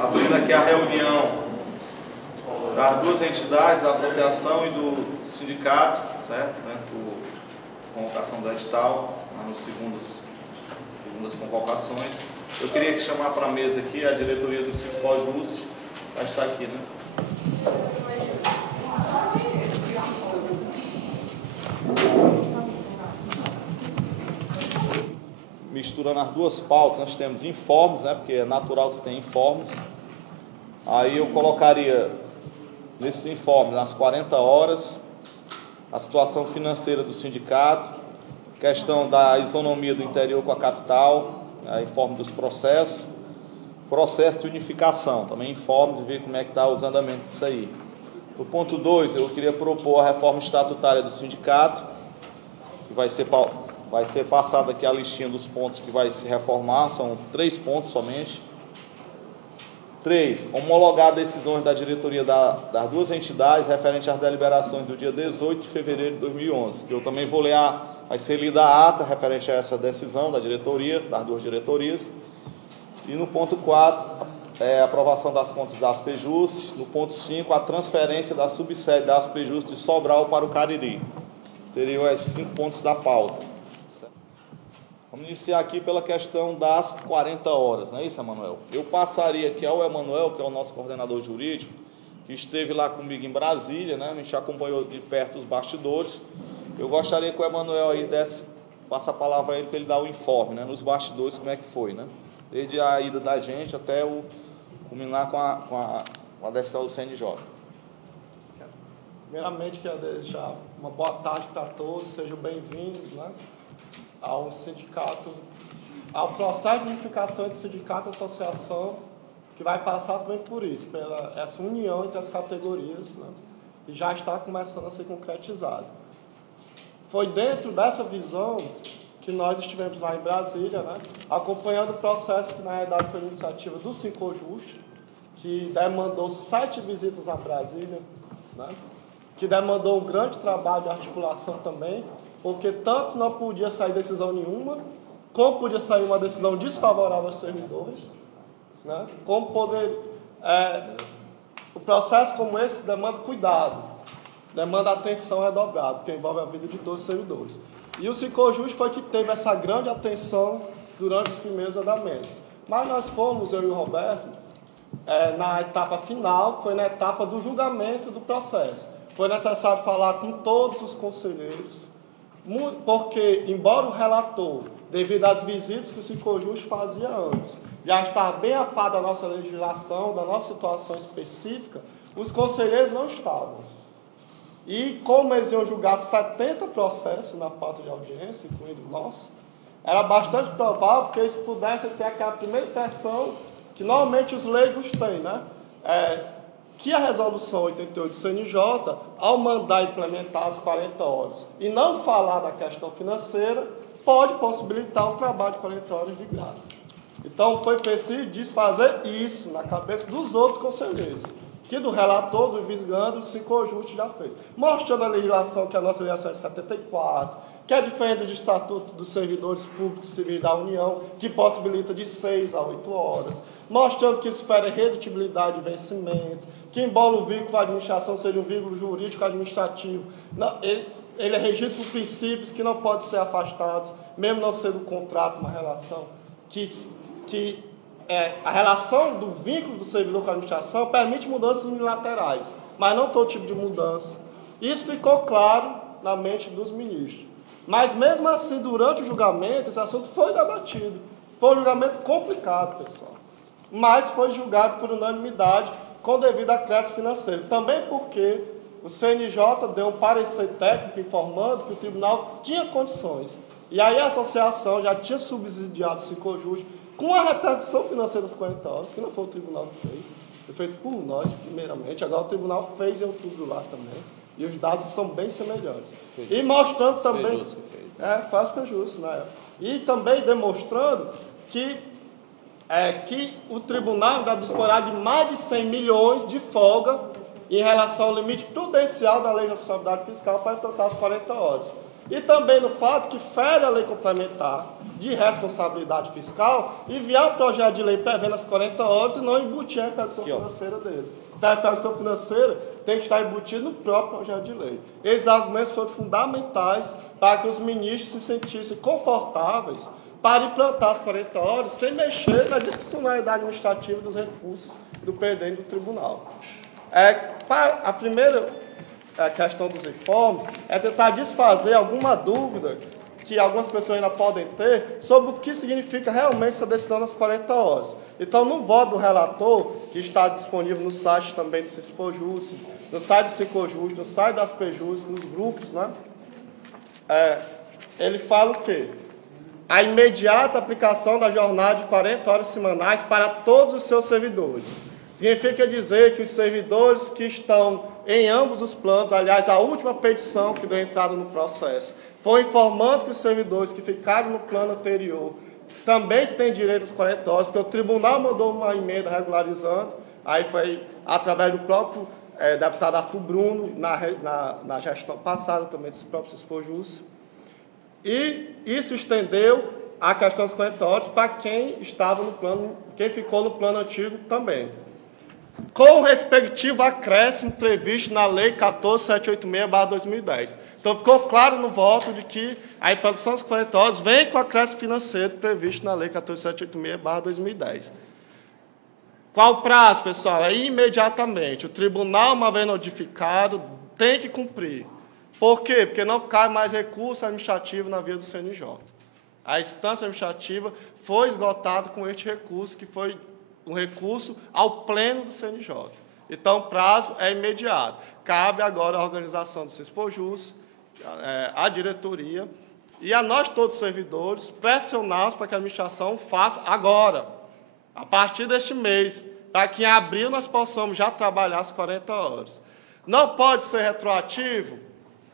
Abrindo aqui a reunião das duas entidades, da associação e do sindicato, certo? Por convocação do edital, nas segundas convocações. Eu queria chamar para a mesa aqui a diretoria do Cispojus, vai estar aqui, né? Misturando as duas pautas, nós temos informes, né? Porque é natural que você tenha informes. Aí eu colocaria nesses informes, nas 40 horas, a situação financeira do sindicato, questão da isonomia do interior com a capital, informe dos processos, processo de unificação, também informe de ver como é que está os andamentos disso aí. No ponto 2, eu queria propor a reforma estatutária do sindicato, que vai ser passada aqui a listinha dos pontos que vai se reformar, são 3 pontos somente. 3. Homologar decisões da diretoria das duas entidades referente às deliberações do dia 18 de fevereiro de 2011. Eu também vou ler, vai ser lida a ata referente a essa decisão da diretoria, das duas diretorias. E no ponto 4, a aprovação das contas da Aspejus. No ponto 5, a transferência da subsede da Aspejus de Sobral para o Cariri. Seriam esses 5 pontos da pauta. Vamos iniciar aqui pela questão das 40 horas, não é isso, Emanuel? Eu passaria aqui ao Emanuel, que é o nosso coordenador jurídico, que esteve lá comigo em Brasília, né? A gente acompanhou de perto os bastidores. Eu gostaria que o Emanuel aí passa a palavra a ele para ele dar o informe, né? Nos bastidores, como é que foi, né? Desde a ida da gente até culminar com a decisão do CNJ. Primeiramente, quero desejar uma boa tarde para todos, sejam bem-vindos, né, ao sindicato, ao processo de unificação entre sindicato e associação, que vai passar também por isso, pela essa união entre as categorias, né, que já está começando a ser concretizada. Foi dentro dessa visão que nós estivemos lá em Brasília, né, acompanhando o processo que, na realidade, foi iniciativa do Cispojus, que demandou 7 visitas a Brasília, né, que demandou um grande trabalho de articulação também, porque tanto não podia sair decisão nenhuma, como podia sair uma decisão desfavorável aos servidores, né, como o processo como esse demanda cuidado, demanda atenção redobrada, porque envolve a vida de todos os servidores. E o Cispojus foi que teve essa grande atenção durante os primeiros andamentos. Mas nós fomos, eu e o Roberto, na etapa final, foi na etapa do julgamento do processo. Foi necessário falar com todos os conselheiros, porque, embora o relator, devido às visitas que o Cispojus fazia antes, já estava bem a par da nossa legislação, da nossa situação específica, os conselheiros não estavam. E como eles iam julgar 70 processos na pauta de audiência, incluindo o nosso, era bastante provável que eles pudessem ter aquela primeira impressão que normalmente os leigos têm, né? Que a resolução 88 do CNJ, ao mandar implementar as 40 horas e não falar da questão financeira, pode possibilitar o trabalho de 40 horas de graça. Então, foi preciso desfazer isso na cabeça dos outros conselheiros, que do relator, do vice-gando, o Cispojus já fez, mostrando a legislação, que é a nossa legislação é de 74, que é diferente do Estatuto dos Servidores Públicos Civis da União, que possibilita de 6 a 8 horas, mostrando que isso fere redutibilidade de vencimentos, que embora o vínculo da administração seja um vínculo jurídico-administrativo, ele é regido por princípios que não podem ser afastados, mesmo não sendo um contrato, uma relação, a relação do vínculo do servidor com a administração permite mudanças unilaterais, mas não todo tipo de mudança. Isso ficou claro na mente dos ministros. Mas, mesmo assim, durante o julgamento, esse assunto foi debatido. Foi um julgamento complicado, pessoal. Mas foi julgado por unanimidade, com devido acréscimo financeiro. Também porque o CNJ deu um parecer técnico informando que o tribunal tinha condições. E aí a associação já tinha subsidiado o Cispojus com a repercussão financeira das 40 horas, que não foi o tribunal que fez, foi feito por nós, primeiramente. Agora o tribunal fez em outubro lá também. E os dados são bem semelhantes. E mostrando também... Foi o Cispojus, né? E também demonstrando que o tribunal ainda disporá de mais de 100 milhões de folga em relação ao limite prudencial da Lei de Responsabilidade Fiscal para implantar as 40 horas. E também no fato que fere a lei complementar de responsabilidade fiscal enviar um projeto de lei prevendo as 40 horas e não embutir a repercussão financeira dele. Então, a repercussão financeira tem que estar embutida no próprio projeto de lei. Esses argumentos foram fundamentais para que os ministros se sentissem confortáveis para implantar as 40 horas sem mexer na discricionalidade administrativa dos recursos do presidente do tribunal. A primeira questão dos informes é tentar desfazer alguma dúvida que algumas pessoas ainda podem ter sobre o que significa realmente essa decisão das 40 horas. Então, no voto do relator, que está disponível no site também do Cispojus, no site do Cicojus, no site das Pejus, nos grupos, né? Ele fala o quê? A imediata aplicação da jornada de 40 horas semanais para todos os seus servidores. Significa dizer que os servidores que estão em ambos os planos, aliás, a última petição que deu entrada no processo, foi informando que os servidores que ficaram no plano anterior também têm direito às 40 horas, porque o tribunal mandou uma emenda regularizando, aí foi através do próprio deputado Arthur Bruno, na gestão passada também dos próprios Cispojus. E isso estendeu a questão das 40 horas para quem estava no plano, quem ficou no plano antigo também. Com o respectivo acréscimo previsto na Lei 14.786/2010. Então, ficou claro no voto de que a implantação das 40 horas vem com o acréscimo financeiro previsto na Lei 14.786/2010. Qual o prazo, pessoal? É imediatamente. O tribunal, uma vez notificado, tem que cumprir. Por quê? Porque não cai mais recurso administrativo na via do CNJ. A instância administrativa foi esgotada com este recurso, que foi um recurso ao pleno do CNJ. Então, o prazo é imediato. Cabe agora à organização do Cispojus, à diretoria, e a nós todos os servidores, pressionarmos para que a administração faça agora, a partir deste mês, para que em abril nós possamos já trabalhar as 40 horas. Não pode ser retroativo?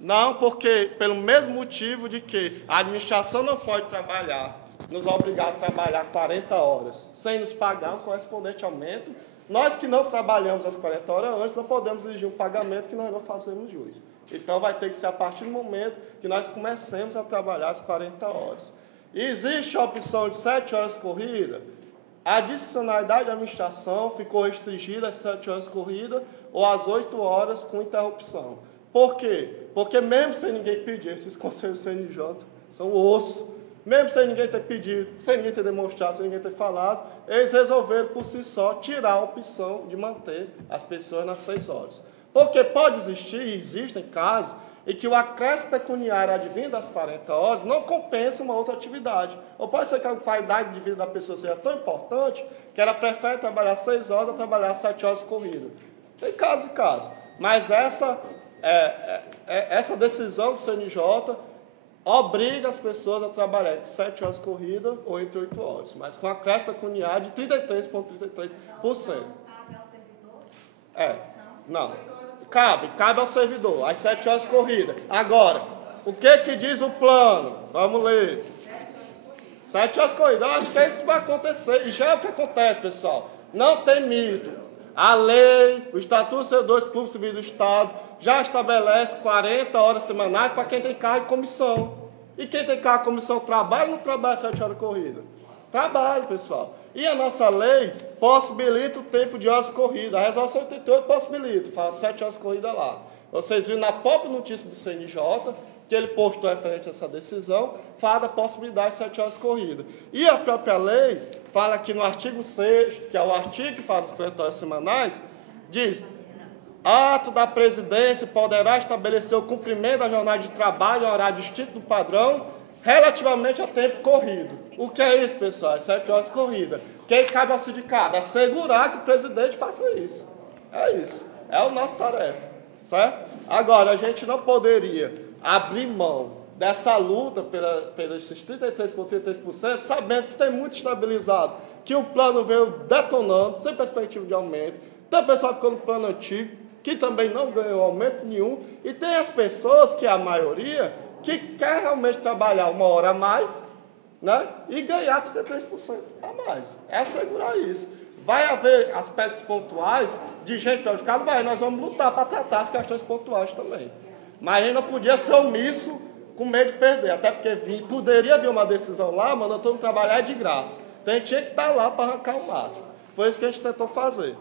Não, porque pelo mesmo motivo de que a administração não pode trabalhar, nos obrigar a trabalhar 40 horas sem nos pagar um correspondente aumento. Nós que não trabalhamos as 40 horas antes, não podemos exigir um pagamento que nós não fazemos jus. Então, vai ter que ser a partir do momento que nós comecemos a trabalhar as 40 horas. E existe a opção de 7 horas corrida. A discricionalidade da administração ficou restringida às 7 horas corrida ou às 8 horas com interrupção. Por quê? Porque mesmo sem ninguém pedir, esses conselhos CNJ são osso. Mesmo sem ninguém ter pedido, sem ninguém ter demonstrado, sem ninguém ter falado, eles resolveram por si só tirar a opção de manter as pessoas nas 6 horas. Porque pode existir, e existem casos, em que o acréscimo pecuniário advindo das 40 horas não compensa uma outra atividade. Ou pode ser que a qualidade de vida da pessoa seja tão importante que ela prefere trabalhar 6 horas ou trabalhar 7 horas corridas. Tem caso e caso. Mas essa decisão do CNJ obriga as pessoas a trabalhar entre 7 horas corrida ou entre 8 horas, mas com acréscimo pecuniário de 33,33%. Não. Cabe ao servidor, às 7 horas corrida. Agora, o que diz o plano? Vamos ler. 7 horas corrida. Eu acho que é isso que vai acontecer. E já é o que acontece, pessoal. Não tem mito. A lei, o Estatuto dos Servidores Públicos Civis do Estado, já estabelece 40 horas semanais para quem tem cargo de comissão. E quem tem cargo de comissão trabalha ou não trabalha 7 horas corrida? Trabalha, pessoal. E a nossa lei possibilita o tempo de horas corridas. A resolução 88 possibilita, fala 7 horas corrida lá. Vocês viram na própria notícia do CNJ, que ele postou referente a essa decisão, fala da possibilidade de 7 horas corrida. E a própria lei fala que no artigo 6º, que é o artigo que fala dos 40 horas semanais, diz: ato da presidência poderá estabelecer o cumprimento da jornada de trabalho em horário distinto do padrão relativamente a tempo corrido. O que é isso, pessoal? É 7 horas corrida. Quem cabe ao sindicato? Assegurar que o presidente faça isso. É isso. É a nossa tarefa. Certo? Agora, a gente não poderia abrir mão dessa luta pelos 33,33%, sabendo que tem muito estabilizado, que o plano veio detonando, sem perspectiva de aumento. Tem o pessoal que ficou no plano antigo, que também não ganhou aumento nenhum, e tem as pessoas, que é a maioria, que quer realmente trabalhar 1 hora a mais, né, e ganhar 33% a mais. É assegurar isso. Vai haver aspectos pontuais de gente prejudicada? Vai, nós vamos lutar para tratar as questões pontuais também. Mas a gente não podia ser omisso com medo de perder, até porque poderia vir uma decisão lá, mandando todo mundo trabalhar de graça. Então a gente tinha que estar lá para arrancar o máximo. Foi isso que a gente tentou fazer.